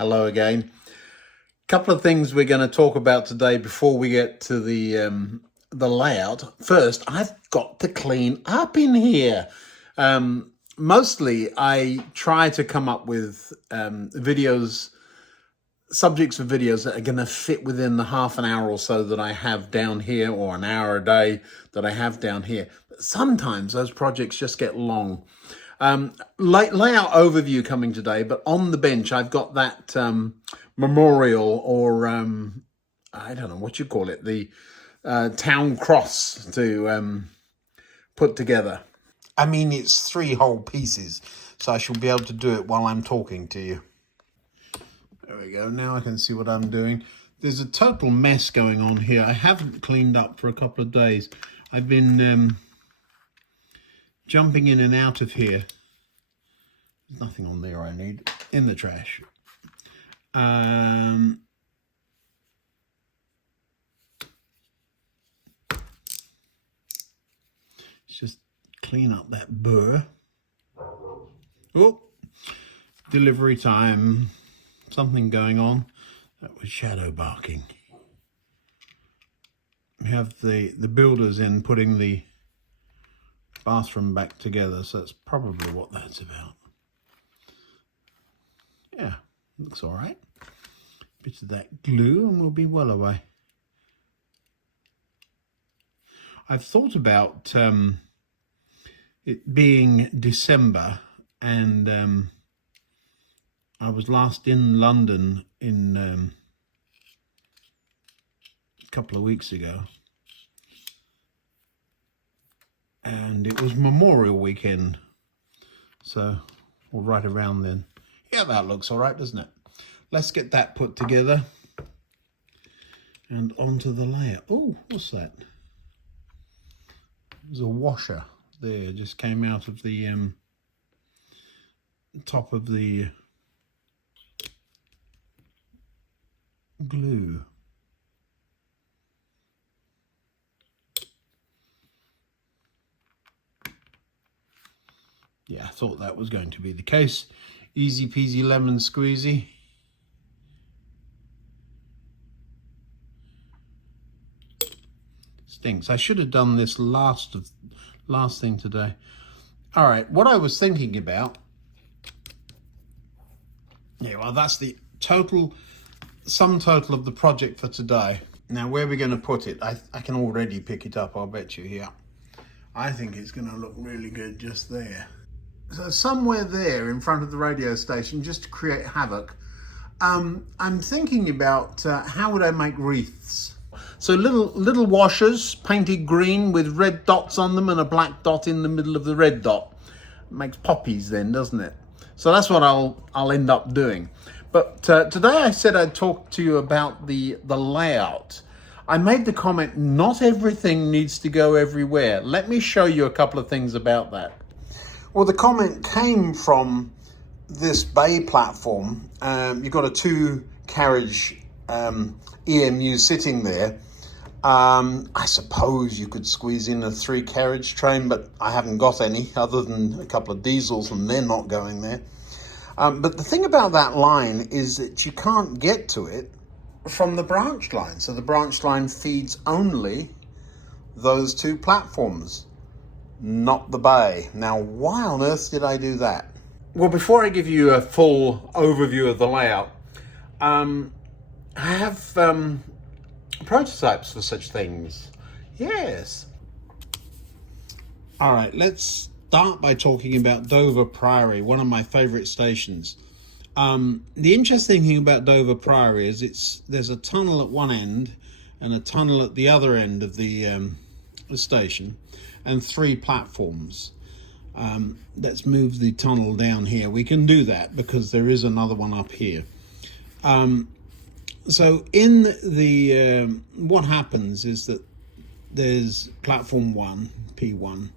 Hello again. Couple of things we're going to talk about today before we get to the layout. First, I've got to clean up in here. Mostly, I try to come up with subjects for videos that are going to fit within the half an hour or so that I have down here, or an hour a day that I have down here. But sometimes those projects just get long. Layout overview coming today, but on the bench I've got that memorial, or I don't know what you call it, the town cross to put together. I mean, it's 3 whole pieces, so I shall be able to do it while I'm talking to you. There we go. Now I can see what I'm doing. There's a total mess going on here. I haven't cleaned up for a couple of days. I've been jumping in and out of here. There's nothing on there I need. In the trash. Just clean up that burr. Oh, delivery time. Something going on. That was shadow barking. We have the builders in putting the bathroom back together, so that's probably what that's about. Yeah, looks all right. Bit of that glue and we'll be well away. I've thought about it being December, and I was last in London in a couple of weeks ago, and it was Memorial Weekend, so or right around then. Yeah, that looks all right, doesn't it? Let's get that put together and onto the layer. Oh, what's that? There's a washer there, just came out of the top of the glue. Yeah, I thought that was going to be the case. Easy peasy lemon squeezy. Stinks. I should have done this last thing today. All right, what I was thinking about. Yeah, well, that's the sum total of the project for today. Now, where are we going to put it? I can already pick it up, I'll bet you here. I think it's going to look really good just there. So somewhere there in front of the radio station, just to create havoc. I'm thinking about how would I make wreaths. So little washers painted green with red dots on them and a black dot in the middle of the red dot. It makes poppies then, doesn't it? So that's what I'll end up doing. But today I said I'd talk to you about the layout. I made the comment, not everything needs to go everywhere. Let me show you a couple of things about that. Well, the comment came from this bay platform. You've got a 2-carriage EMU sitting there. I suppose you could squeeze in a 3-carriage train, but I haven't got any other than a couple of diesels, and they're not going there. But the thing about that line is that you can't get to it from the branch line. So the branch line feeds only those 2 platforms, not the bay. Now, why on earth did I do that? Well, before I give you a full overview of the layout, I have prototypes for such things. Yes. All right, let's start by talking about Dover Priory, one of my favorite stations. The interesting thing about Dover Priory is there's a tunnel at one end and a tunnel at the other end of the station, and 3 platforms. Let's move the tunnel down here. We can do that because there is another one up here. So in the what happens is that there's platform 1, P1,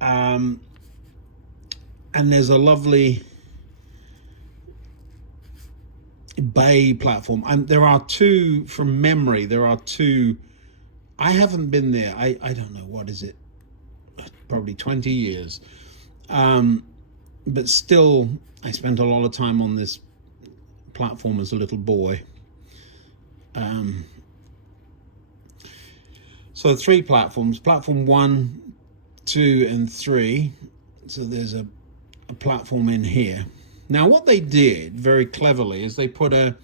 and there's a lovely bay platform, and there are 2 from memory. There are 2. I haven't been there. I don't know, what is it, probably 20 years, but still I spent a lot of time on this platform as a little boy. So 3 platforms, platform 1, 2 and 3. So there's a platform in here. Now what they did very cleverly is they put a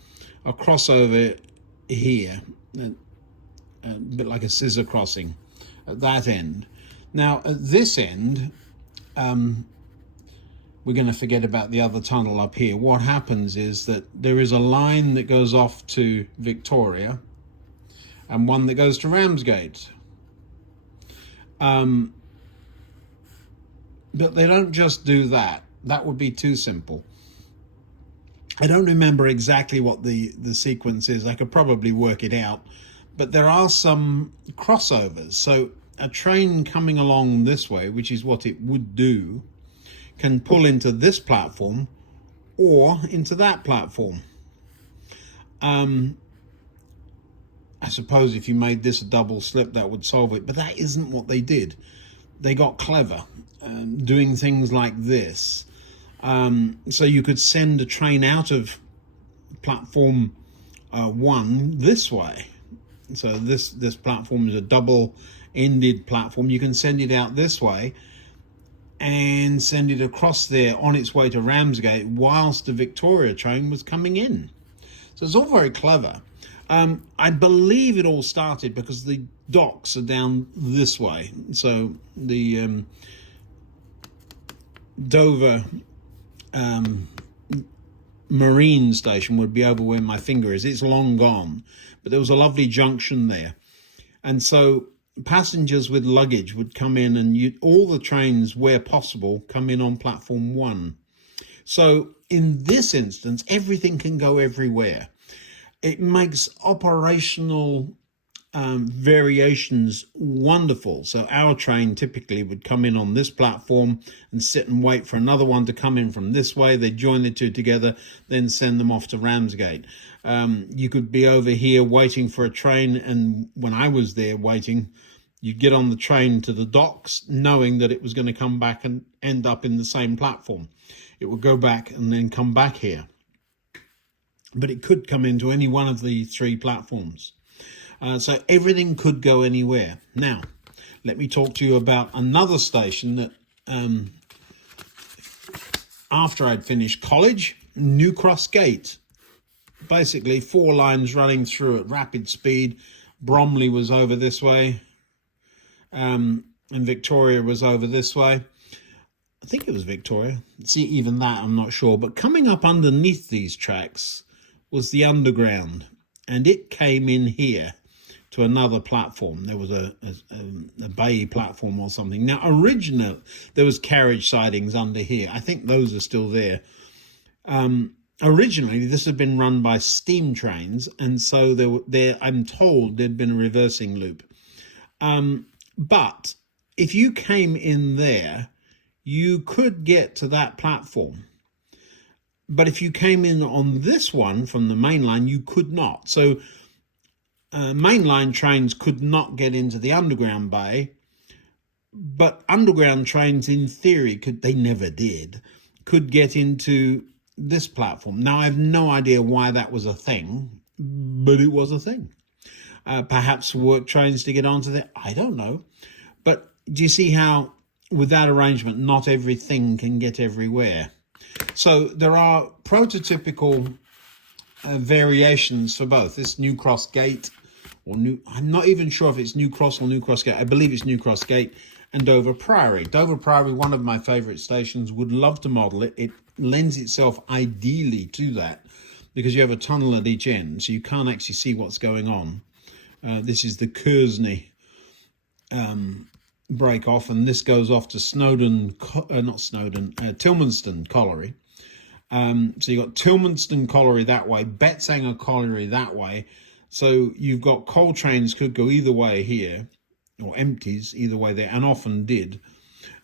crossover here, a bit like a scissor crossing at that end. Now at this end, we're going to forget about the other tunnel up here. What happens is that there is a line that goes off to Victoria and one that goes to Ramsgate. But they don't just do that. That would be too simple. I don't remember exactly what the sequence is. I could probably work it out. But there are some crossovers. So a train coming along this way, which is what it would do, can pull into this platform or into that platform. I suppose if you made this a double slip, that would solve it, but that isn't what they did. They got clever, doing things like this. So you could send a train out of platform 1 this way. So this platform is a double-ended platform. You can send it out this way and send it across there on its way to Ramsgate whilst the Victoria train was coming in. So it's all very clever. I believe it all started because the docks are down this way. So the Dover Marine Station would be over where my finger is. It's long gone, but there was a lovely junction there. And so passengers with luggage would come in, and all the trains, where possible, come in on platform 1. So in this instance, everything can go everywhere. It makes operational variations wonderful. So our train typically would come in on this platform and sit and wait for another one to come in from this way. They join the two together, then send them off to Ramsgate. You could be over here waiting for a train, and when I was there waiting, you'd get on the train to the docks knowing that it was going to come back and end up in the same platform. It would go back and then come back here. But it could come into any one of the 3 platforms. So everything could go anywhere. Now, let me talk to you about another station that after I'd finished college, New Cross Gate. Basically 4 lines running through at rapid speed. Bromley was over this way, and Victoria was over this way. I think it was Victoria. See, even that I'm not sure. But coming up underneath these tracks was the underground, and it came in here to another platform. There was a bay platform or something. Now, originally, there was carriage sidings under here. I think those are still there. Originally, this had been run by steam trains, and so I'm told there'd been a reversing loop. But if you came in there, you could get to that platform. But if you came in on this one from the main line, you could not. So mainline trains could not get into the underground bay, but underground trains, in theory, they never did, could get into this platform. Now, I have no idea why that was a thing, but it was a thing. Perhaps work trains to get onto there, I don't know. But do you see how, with that arrangement, not everything can get everywhere? So there are prototypical variations for both. This New Cross Gate, I'm not even sure if it's New Cross or New Cross Gate. I believe it's New Cross Gate, and Dover Priory. Dover Priory, one of my favourite stations, would love to model it. It lends itself ideally to that because you have a tunnel at each end, so you can't actually see what's going on. This is the Kearsney break off, and this goes off to Tilmanston Colliery. So you've got Tilmanston Colliery that way, Betsanger Colliery that way. So you've got coal trains could go either way here, or empties either way there, and often did.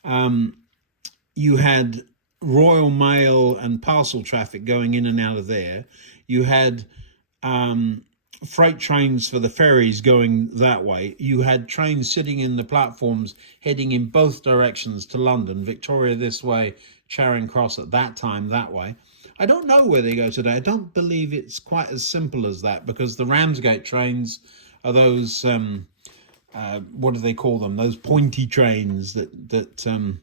You had Royal Mail and parcel traffic going in and out of there. You had freight trains for the ferries going that way. You had trains sitting in the platforms heading in both directions to London, Victoria this way, Charing Cross at that time that way. I don't know where they go today. I don't believe it's quite as simple as that, because the Ramsgate trains are those, what do they call them? Those pointy trains that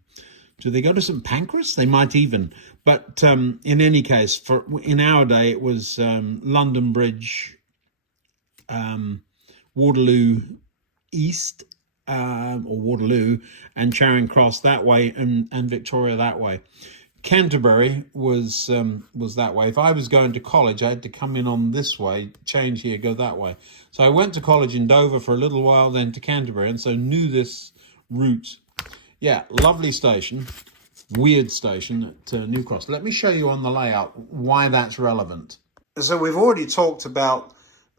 do they go to St Pancras? They might even. But in any case, in our day, it was London Bridge, Waterloo East, or Waterloo, and Charing Cross that way, and Victoria that way. Canterbury was that way. If I was going to college, I had to come in on this way, change here, go that way. So I went to college in Dover for a little while, then to Canterbury, and so knew this route. Yeah, lovely station, weird station at New Cross. Let me show you on the layout why that's relevant. So we've already talked about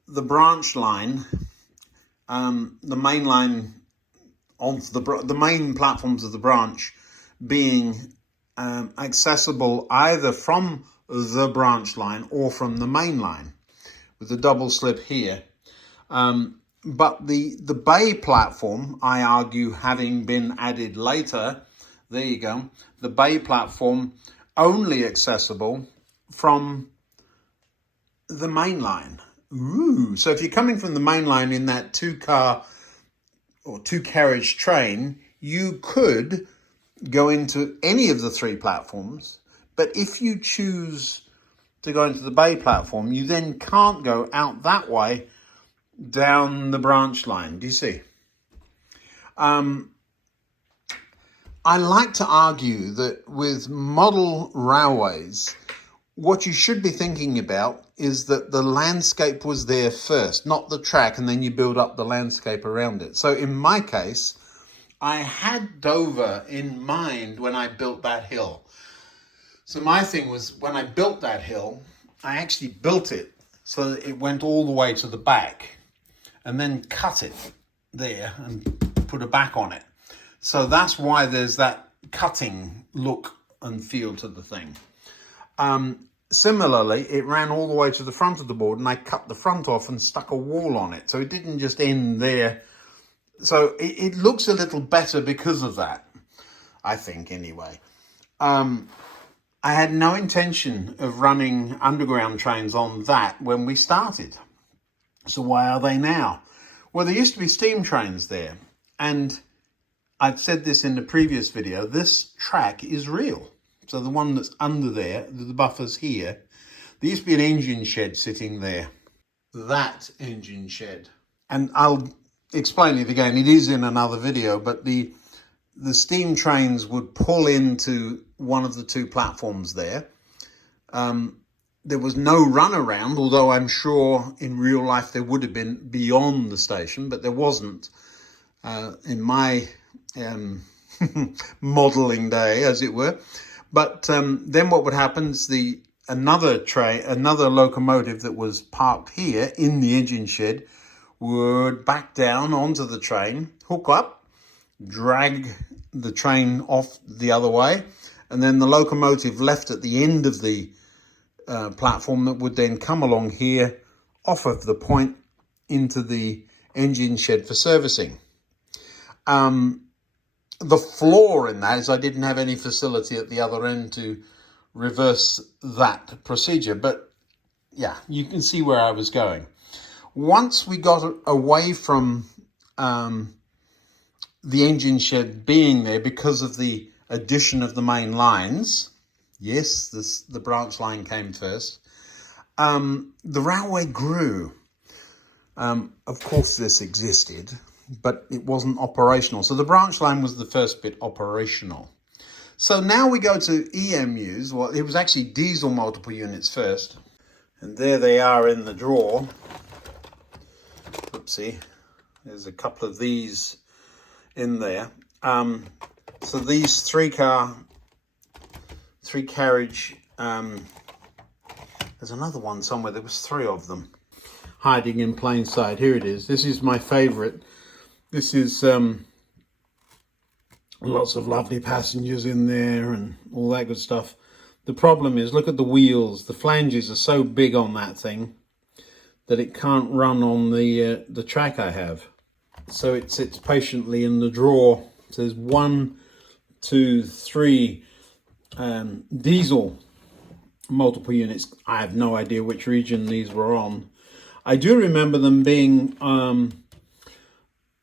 the branch line, the main line on the main platforms of the branch being accessible either from the branch line or from the main line, with the double slip here. But the bay platform, I argue, having been added later, there you go, the bay platform only accessible from the main line. Ooh, so if you're coming from the main line in that two-car or two-carriage train, you could go into any of the three platforms, but if you choose to go into the bay platform, you then can't go out that way down the branch line. Do you see? I like to argue that with model railways, what you should be thinking about is that the landscape was there first, not the track, and then you build up the landscape around it. So in my case, I had Dover in mind when I built that hill. So my thing was, when I built that hill, I actually built it so that it went all the way to the back, and then cut it there and put a back on it. So that's why there's that cutting look and feel to the thing. Similarly, it ran all the way to the front of the board, and I cut the front off and stuck a wall on it. So it didn't just end there. So it looks a little better because of that, I think, anyway. I had no intention of running underground trains on that when we started. So why are they now? Well, there used to be steam trains there. And I've said this in the previous video, this track is real. So the one that's under there, the buffers here, there used to be an engine shed sitting there. That engine shed. And I'll explain it again. It is in another video, but the steam trains would pull into one of the two platforms there. There was no runaround, although I'm sure in real life there would have been beyond the station, but there wasn't in my modelling day, as it were. But then what would happen is another locomotive that was parked here in the engine shed would back down onto the train, hook up, drag the train off the other way, and then the locomotive left at the end of the platform that would then come along here off of the point into the engine shed for servicing. The flaw in that is I didn't have any facility at the other end to reverse that procedure, but yeah, you can see where I was going. Once we got away from the engine shed being there because of the addition of the main lines, yes, the branch line came first, the railway grew. Of course this existed, but it wasn't operational. So the branch line was the first bit operational. So now we go to EMUs. Well, it was actually diesel multiple units first. And there they are in the drawer. Oopsie. There's a couple of these in there. So these three carriage, there's another one somewhere. There was three of them hiding in plain sight. Here it is. This is my favorite. This is lots of lovely passengers in there and all that good stuff. The problem is, look at the wheels. The flanges are so big on that thing that it can't run on the track I have. So it sits patiently in the drawer. So there's 1, 2, 3 diesel multiple units. I have no idea which region these were on. I do remember them being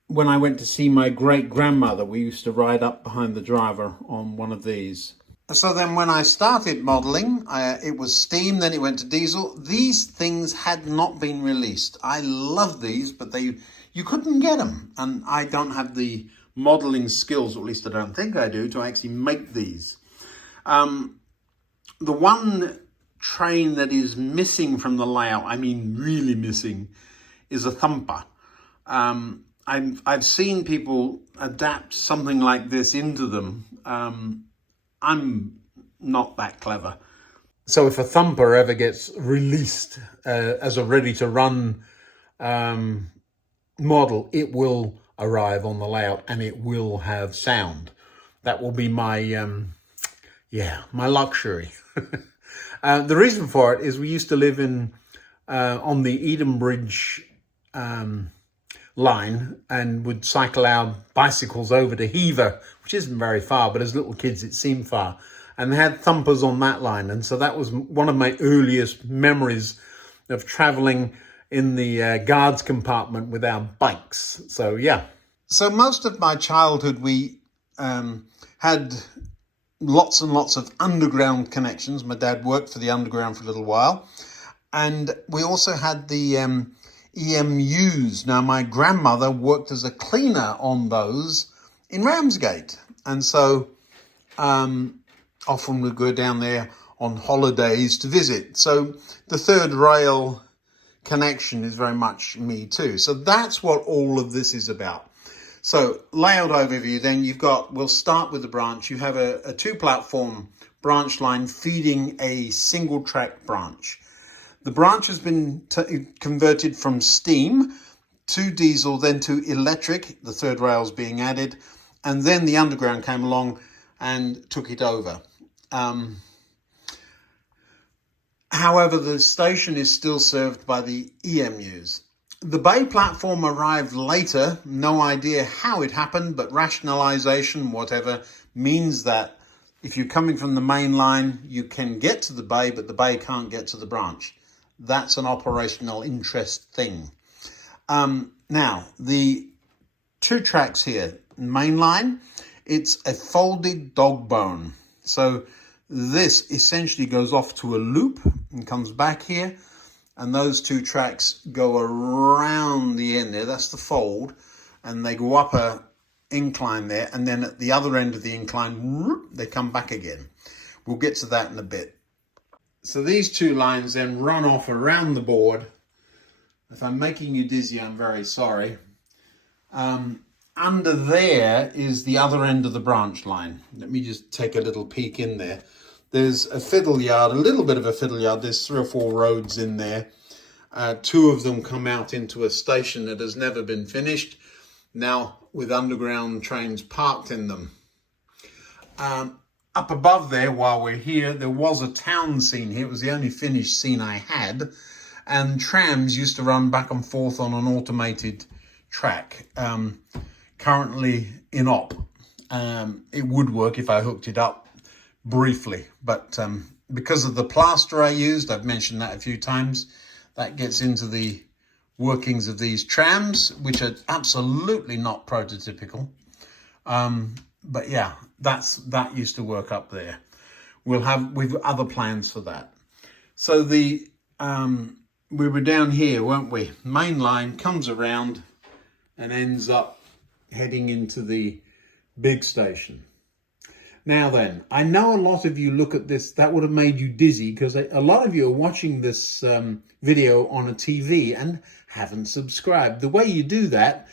when I went to see my great-grandmother. We used to ride up behind the driver on one of these. So then when I started modelling, it was steam, then it went to diesel. These things had not been released. I love these, but you couldn't get them. And I don't have the modelling skills, or at least I don't think I do, to actually make these. The one train that is missing from the layout, I mean really missing, is a thumper. I've seen people adapt something like this into them. I'm not that clever. So if a thumper ever gets released as a ready-to-run model, it will arrive on the layout and it will have sound. That will be my, my luxury. The reason for it is we used to live on the Edenbridge line and would cycle our bicycles over to Hever, which isn't very far, but as little kids it seemed far, and they had thumpers on that line. And so that was one of my earliest memories of traveling in the guards compartment with our bikes. So yeah. So most of my childhood we had lots and lots of underground connections. My dad worked for the underground for a little while, and we also had the EMUs. Now, my grandmother worked as a cleaner on those in Ramsgate. And so often we'd go down there on holidays to visit. So the third rail connection is very much me too. So that's what all of this is about. So layout overview, then we'll start with the branch. You have a 2-platform branch line feeding a single track branch. The branch has been converted from steam to diesel, then to electric, the third rails being added, and then the underground came along and took it over. However, the station is still served by the EMUs. The bay platform arrived later, no idea how it happened, but rationalization, whatever, means that if you're coming from the main line, you can get to the bay, but the bay can't get to the branch. That's an operational interest thing. Now, the 2 tracks here, main line, it's a folded dog bone. So this essentially goes off to a loop and comes back here. And those 2 tracks go around the end there. That's the fold. And they go up a incline there. And then at the other end of the incline, they come back again. We'll get to that in a bit. So these 2 lines then run off around the board. If I'm making you dizzy, I'm very sorry. Under there is the other end of the branch line. Let me just take a little peek in there. There's a fiddle yard, a little bit of a fiddle yard. There's 3 or 4 roads in there. 2 of them come out into a station that has never been finished, now with underground trains parked in them. Up above there, while we're here, there was a town scene here. It was the only finished scene I had. And trams used to run back and forth on an automated track, currently in op. It would work if I hooked it up briefly, but because of the plaster I used, I've mentioned that a few times, that gets into the workings of these trams, which are absolutely not prototypical. But yeah, that used to work up there. We've other plans for that. So we were down here, weren't we? Main line comes around and ends up heading into the big station. Now then, I know a lot of you look at this, that would have made you dizzy because a lot of you are watching this video on a TV and haven't subscribed. The way you do that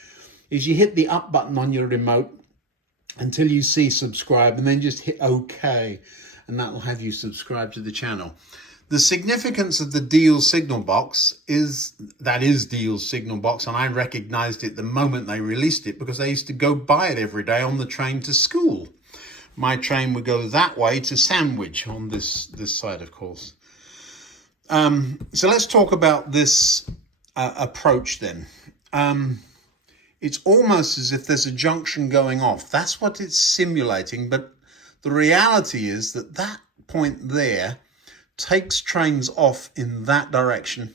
is you hit the up button on your remote until you see subscribe and then just hit OK, and that will have you subscribe to the channel. The significance of the Deal signal box is Deal's signal box, and I recognized it the moment they released it because I used to go by it every day on the train to school. My train would go that way to Sandwich on this side, of course. So let's talk about this approach then. It's almost as if there's a junction going off. That's what it's simulating, but the reality is that point there takes trains off in that direction.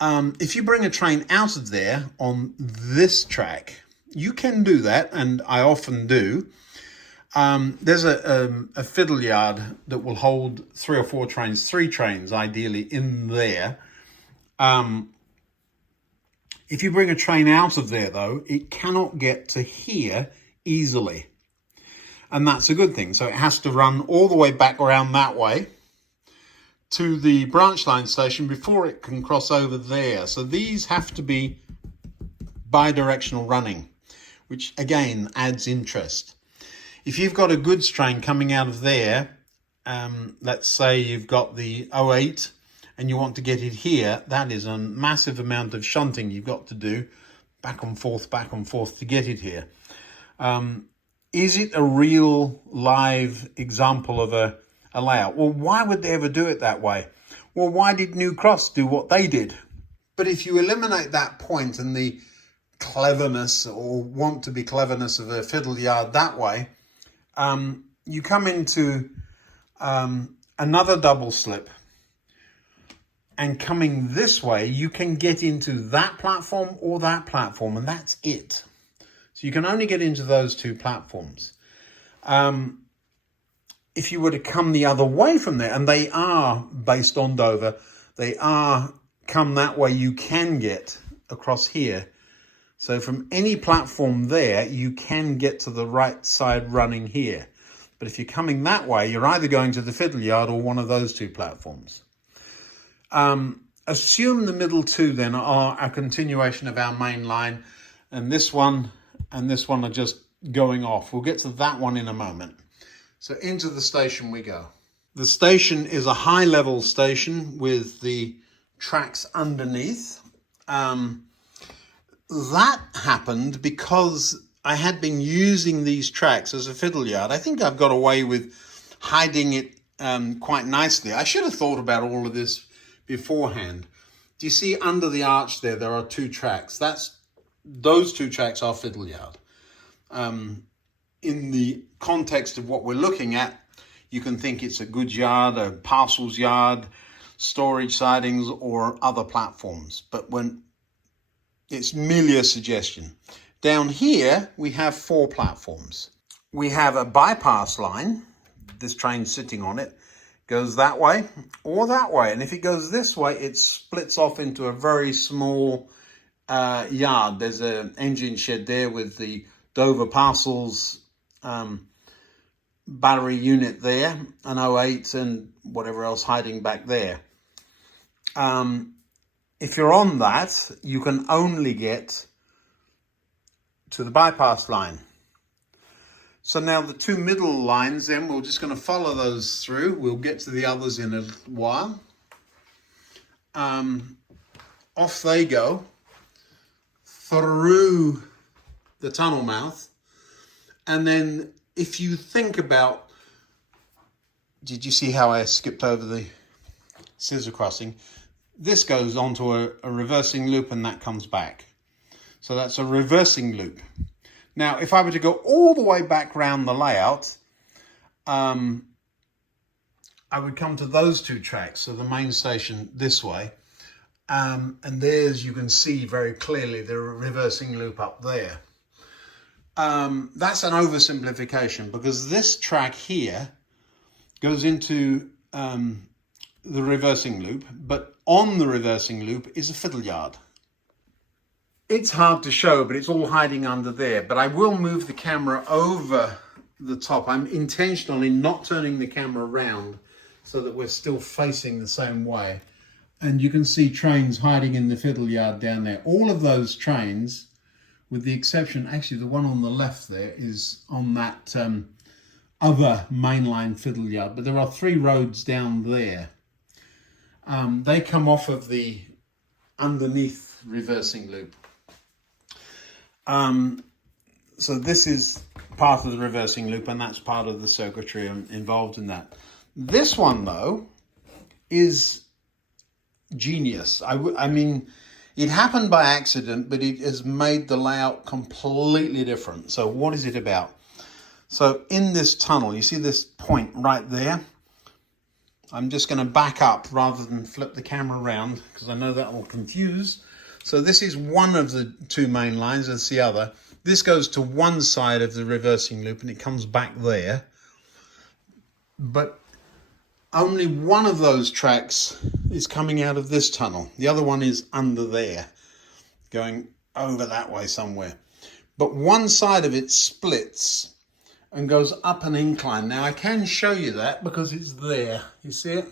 If you bring a train out of there on this track, you can do that, and I often do. There's a fiddle yard that will hold 3 or 4 trains, 3 trains ideally in there. If you bring a train out of there though, it cannot get to here easily. And that's a good thing. So it has to run all the way back around that way to the branch line station before it can cross over there. So these have to be bi-directional running, which again adds interest. If you've got a goods train coming out of there, let's say you've got the 08 and you want to get it here, that is a massive amount of shunting you've got to do back and forth to get it here. Is it a real live example of a layout? Well, why would they ever do it that way? Well, why did New Cross do what they did? But if you eliminate that point and the cleverness or want to be cleverness of a fiddle yard that way, you come into another double slip, and coming this way you can get into that platform or that platform, and that's it. So you can only get into those 2 platforms. If you were to come the other way from there, and they are based on Dover, they are come that way, you can get across here. So from any platform there, you can get to the right side running here. But if you're coming that way, you're either going to the fiddle yard or one of those 2 platforms. Assume the middle 2 then are a continuation of our main line, and this one are just going off. We'll get to that one in a moment. So into the station we go. The station is a high level station with the tracks underneath. That happened because I had been using these tracks as a fiddle yard. I think I've got away with hiding it quite nicely. I should have thought about all of this beforehand. Do you see under the arch there are 2 tracks? Those 2 tracks are fiddle yard. In the context of what we're looking at, you can think it's a goods yard, a parcels yard, storage sidings, or other platforms. But when it's merely a suggestion. Down here, we have 4 platforms. We have a bypass line. This train's sitting on it. Goes that way or that way. And if it goes this way, it splits off into a very small yard. There's an engine shed there with the Dover Parcels battery unit there, an 08 and whatever else hiding back there. If you're on that, you can only get to the bypass line. So now the 2 middle lines, then we're just going to follow those through. We'll get to the others in a while. Off they go through the tunnel mouth. And then if you think about, did you see how I skipped over the scissor crossing? This goes onto a reversing loop and that comes back. So that's a reversing loop. Now, if I were to go all the way back round the layout, I would come to those 2 tracks. So the main station this way. And there's, you can see very clearly the reversing loop up there. That's an oversimplification because this track here goes into the reversing loop, but on the reversing loop is a fiddle yard. It's hard to show, but it's all hiding under there. But I will move the camera over the top. I'm intentionally not turning the camera around so that we're still facing the same way. And you can see trains hiding in the fiddle yard down there. All of those trains, with the exception, actually the one on the left there is on that other mainline fiddle yard. But there are 3 roads down there. They come off of the underneath reversing loop. So this is part of the reversing loop, and that's part of the circuitry involved in that. This one, though, is genius. I mean, it happened by accident, but it has made the layout completely different. So what is it about? So in this tunnel, you see this point right there? I'm just going to back up rather than flip the camera around because I know that will confuse. So this is one of the two main lines, that's the other. This goes to one side of the reversing loop and it comes back there. But only one of those tracks is coming out of this tunnel. The other one is under there, going over that way somewhere. But one side of it splits and goes up an incline. Now I can show you that because it's there. You see it?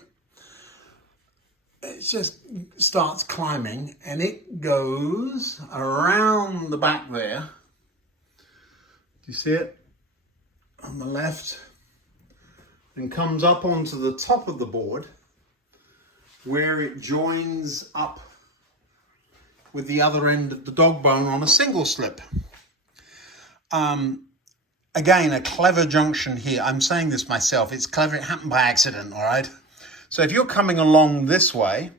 It just starts climbing and it goes around the back there. Do you see it? On the left. And comes up onto the top of the board where it joins up with the other end of the dog bone on a single slip. Again, a clever junction here. I'm saying this myself. It's clever. It happened by accident, all right? So if you're coming along this way,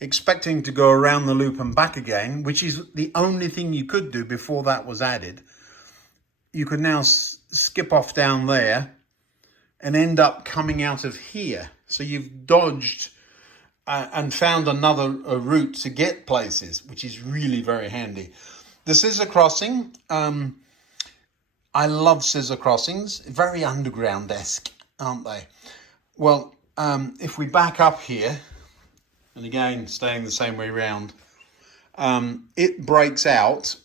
expecting to go around the loop and back again, which is the only thing you could do before that was added, you could now skip off down there and end up coming out of here. So you've dodged and found another route to get places, which is really very handy. The scissor crossing, I love scissor crossings, very underground-esque, aren't they? Well, if we back up here, and again, staying the same way round, it breaks out.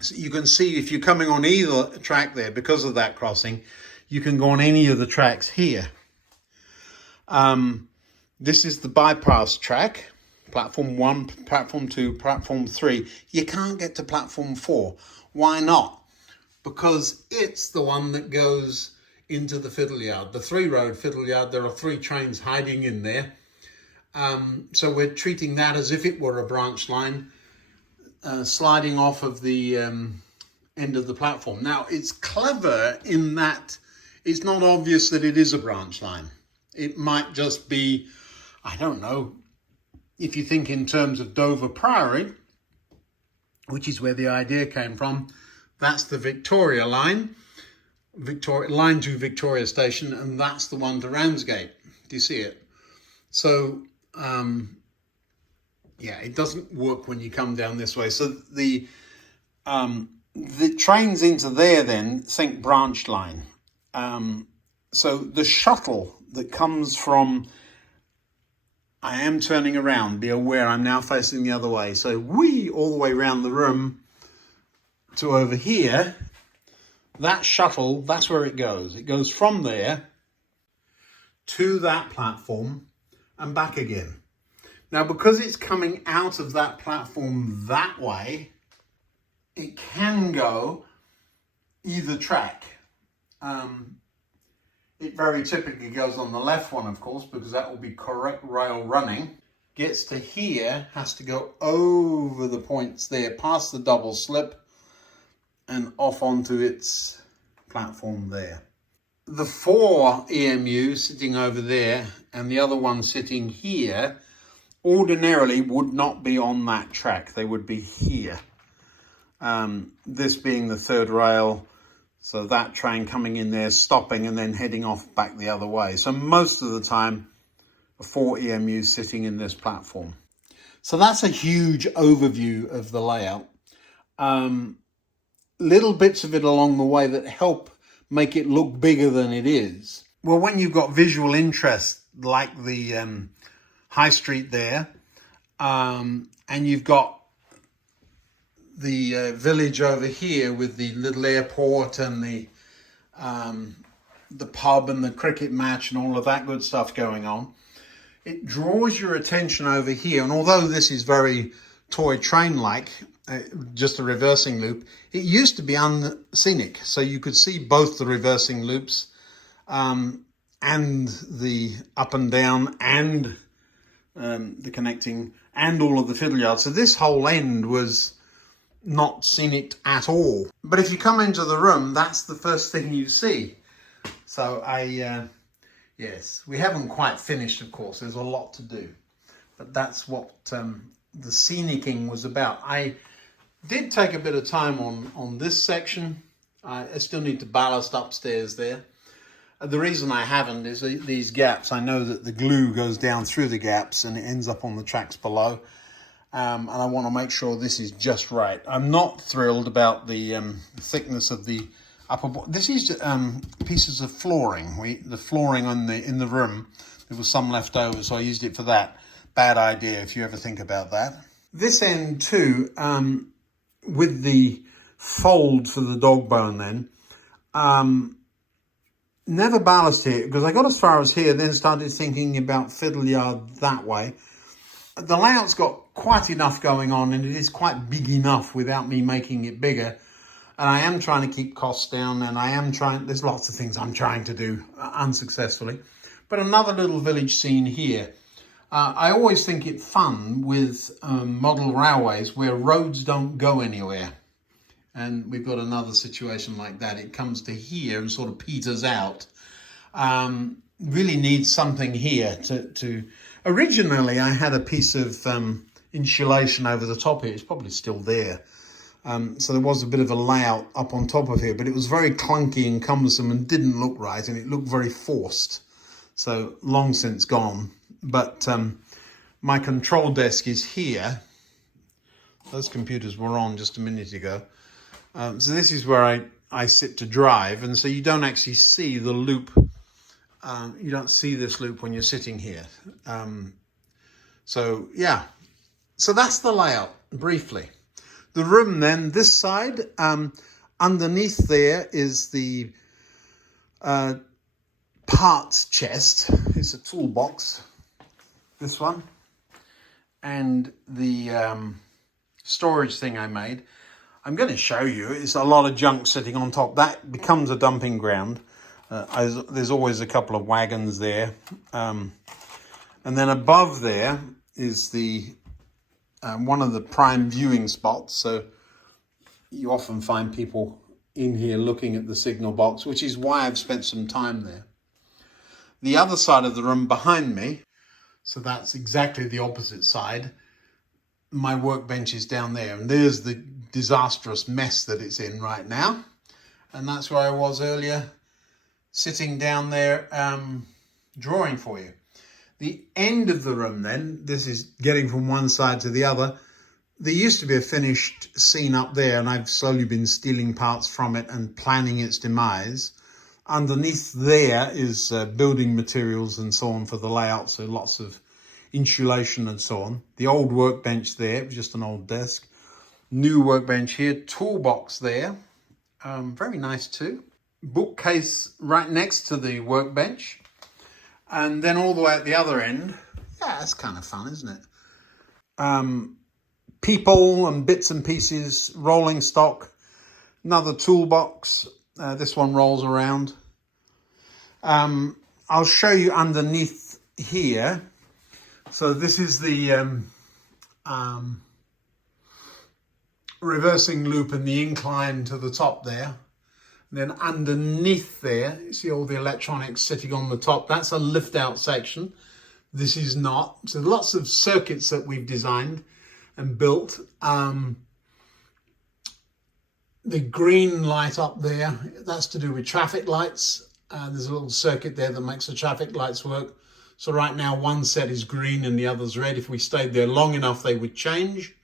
So you can see if you're coming on either track there, because of that crossing, you can go on any of the tracks here. This is the bypass track, platform 1, platform 2, platform 3. You can't get to platform 4. Why not? Because it's the one that goes into the fiddle yard, the 3-road fiddle yard. There are 3 trains hiding in there. So we're treating that as if it were a branch line, sliding off of the end of the platform. Now, it's clever in that it's not obvious that it is a branch line. It might just be, I don't know, if you think in terms of Dover Priory, which is where the idea came from, that's the Victoria line, line to Victoria Station, and that's the one to Ramsgate. Do you see it? So, yeah, it doesn't work when you come down this way. So the trains into there then, think branch line. So the shuttle that comes from, I am turning around, be aware I'm now facing the other way. So all the way around the room to over here, that shuttle, that's where it goes. It goes from there to that platform and back again. Now, because it's coming out of that platform that way, it can go either track. It very typically goes on the left one, of course, because that will be correct rail running. Gets to here, has to go over the points there, past the double slip, and off onto its platform there. The 4 EMU sitting over there and the other one sitting here ordinarily would not be on that track. They would be here. This being the 3rd rail, so that train coming in there, stopping and then heading off back the other way. So most of the time, a 4 EMU sitting in this platform. So that's a huge overview of the layout. Little bits of it along the way that help make it look bigger than it is. Well, when you've got visual interest like the High Street there, and you've got the village over here with the little airport and the pub and the cricket match and all of that good stuff going on, it draws your attention over here. And although this is very toy train-like, just a reversing loop, it used to be unscenic, so you could see both the reversing loops and the up and down and the connecting and all of the fiddle yards. So this whole end was not scenic at all. But if you come into the room, that's the first thing you see. So yes, we haven't quite finished, of course. There's a lot to do, but that's what the scenicking was about. I did take a bit of time on this section. I still need to ballast upstairs there. The reason I haven't is these gaps. I know that the glue goes down through the gaps and it ends up on the tracks below. And I want to make sure this is just right. I'm not thrilled about the thickness of the upper. This is pieces of flooring. The flooring in the room, there was some left over, so I used it for that. Bad idea if you ever think about that. This end too, with the fold for the dog bone then, never ballasted it because I got as far as here, then started thinking about fiddle yard that way. The layout's got quite enough going on and it is quite big enough without me making it bigger. And I am trying to keep costs down, and there's lots of things I'm trying to do unsuccessfully. But another little village scene here. I always think it fun with model railways where roads don't go anywhere. And we've got another situation like that. It comes to here and sort of peters out. Really needs something here to... Originally, I had a piece of insulation over the top here. It's probably still there. So there was a bit of a layout up on top of here, but it was very clunky and cumbersome and didn't look right, and it looked very forced. So long since gone. But my control desk is here. Those computers were on just a minute ago. So this is where I sit to drive, and so you don't actually see the loop. You don't see this loop when you're sitting here. So yeah, so that's the layout briefly. The room then, this side, underneath there is the parts chest. It's a toolbox, this one, and the storage thing I made. I'm going to show you. It's a lot of junk sitting on top. That becomes a dumping ground. There's always a couple of wagons there. And then above there is the one of the prime viewing spots. So you often find people in here looking at the signal box, which is why I've spent some time there. The other side of the room behind me, so that's exactly the opposite side. My workbench is down there, and there's the disastrous mess that it's in right now. And that's where I was earlier, sitting down there drawing for you. The end of the room then, this is getting from one side to the other. There used to be a finished scene up there, and I've slowly been stealing parts from it and planning its demise. Underneath there is building materials and so on for the layout, so lots of insulation and so on. The old workbench there, just an old desk. New workbench here, toolbox there, very nice too. Bookcase right next to the workbench. And then all the way at the other end, yeah, that's kind of fun, isn't it? People and bits and pieces, rolling stock, another toolbox. This one rolls around. I'll show you underneath here. So this is the reversing loop and the incline to the top there. And then underneath there, you see all the electronics sitting on the top. That's a lift out section. This is not. So lots of circuits that we've designed and built. The green light up there, that's to do with traffic lights. There's a little circuit there that makes the traffic lights work. So right now one set is green and the other's red. If we stayed there long enough, they would change.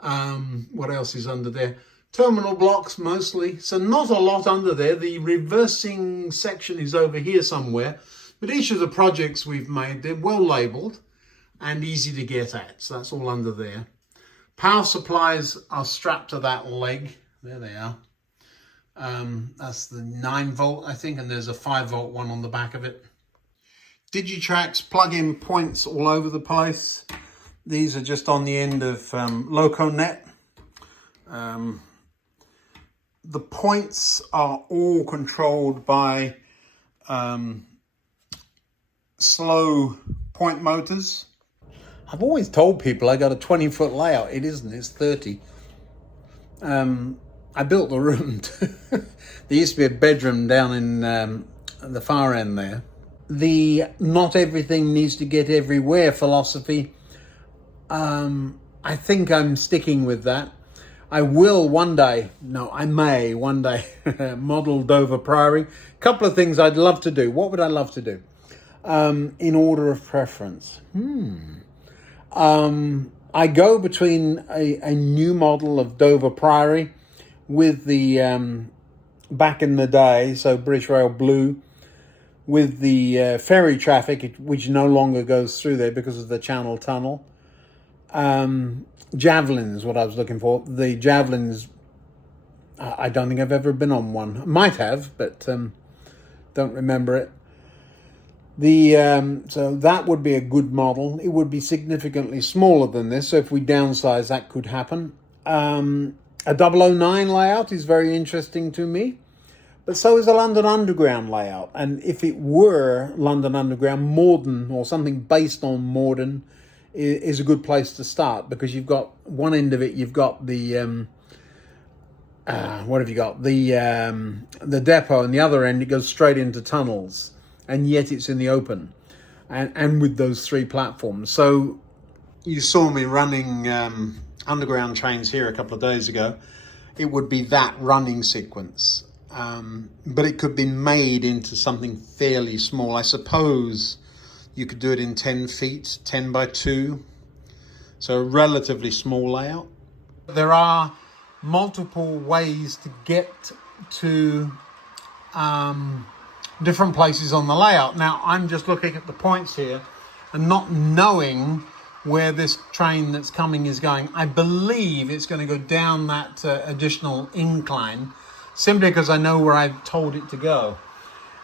What else is under there? Terminal blocks mostly. So not a lot under there. The reversing section is over here somewhere. But each of the projects we've made, they're well labelled and easy to get at. So that's all under there. Power supplies are strapped to that leg. There they are. That's the 9 volt, I think, and there's a 5 volt one on the back of it. Digitracks, plug-in points all over the place. These are just on the end of LocoNet. The points are all controlled by slow point motors. I've always told people I got a 20-foot layout. It isn't, it's 30. I built the room. There used to be a bedroom down in the far end there. The not everything needs to get everywhere philosophy, I think I'm sticking with that. I will one day, no, I may one day model Dover Priory. Couple of things I'd love to do. What would I love to do? In order of preference. I go between a new model of Dover Priory with the back in the day, so British Rail Blue, with the ferry traffic, which no longer goes through there because of the Channel Tunnel. Javelin is what I was looking for. The Javelins, I don't think I've ever been on one. Might have, but don't remember it. So that would be a good model. It would be significantly smaller than this, so if we downsize, that could happen. A 009 layout is very interesting to me, but so is a London Underground layout. And if it were London Underground, Morden or something based on Morden is a good place to start, because you've got one end of it, you've got the what have you got? The depot, and the other end it goes straight into tunnels, and yet it's in the open, and with those 3 platforms. So you saw me running underground trains here a couple of days ago. It would be that running sequence, but it could be made into something fairly small. I suppose you could do it in 10 feet, 10 by 2, so a relatively small layout. There are multiple ways to get to different places on the layout. Now, I'm just looking at the points here and not knowing where this train that's coming is going. I believe it's going to go down that additional incline, simply because I know where I've told it to go.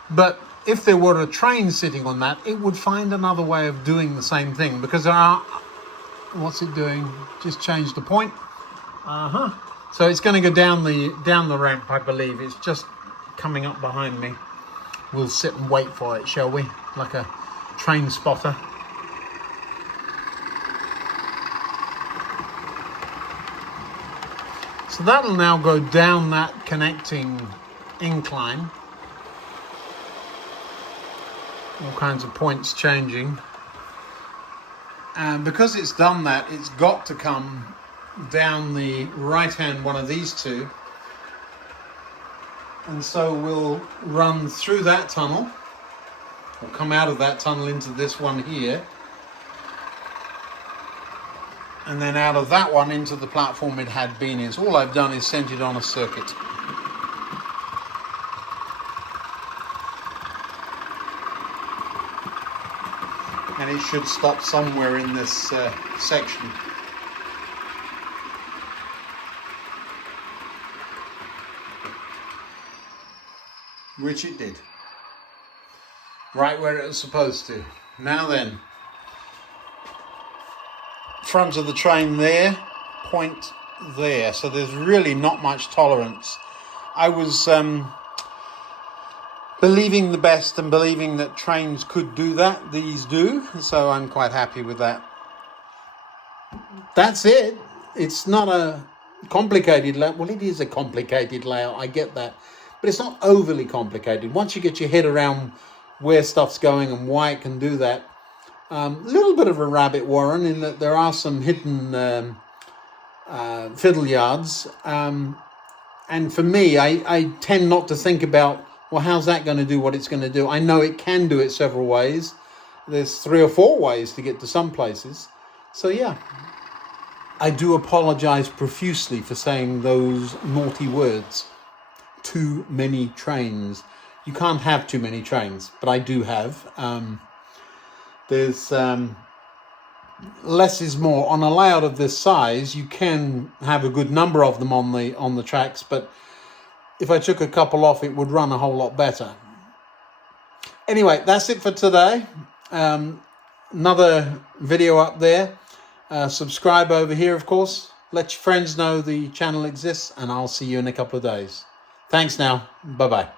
But if there were a train sitting on that, it would find another way of doing the same thing, because there are... What's it doing? Just changed the point. So it's going to go down the ramp, I believe. It's just coming up behind me. We'll sit and wait for it, shall we? Like a train spotter. So that'll now go down that connecting incline. All kinds of points changing. And because it's done that, it's got to come down the right-hand one of these 2. And so we'll run through that tunnel, or come out of that tunnel into this one here, and then out of that one into the platform it had been in. So all I've done is sent it on a circuit. And it should stop somewhere in this section. Which it did. Right where it was supposed to. Now then, front of the train there, point there. So there's really not much tolerance. I was believing the best and believing that trains could do that. These do, so I'm quite happy with that. That's it. It's not a complicated layout. Well, it is a complicated layout, I get that. But it's not overly complicated. Once you get your head around where stuff's going and why it can do that. A little bit of a rabbit warren in that there are some hidden fiddle yards. And for me, I tend not to think about, well, how's that going to do what it's going to do? I know it can do it several ways. There's 3 or 4 ways to get to some places. So yeah, I do apologize profusely for saying those naughty words. Too many trains. You can't have too many trains, but I do have. There's less is more. On a layout of this size, you can have a good number of them on the tracks, but if I took a couple off, it would run a whole lot better. Anyway, that's it for today. Another video up there. Subscribe over here, of course. Let your friends know the channel exists, and I'll see you in a couple of days. Thanks now. Bye-bye.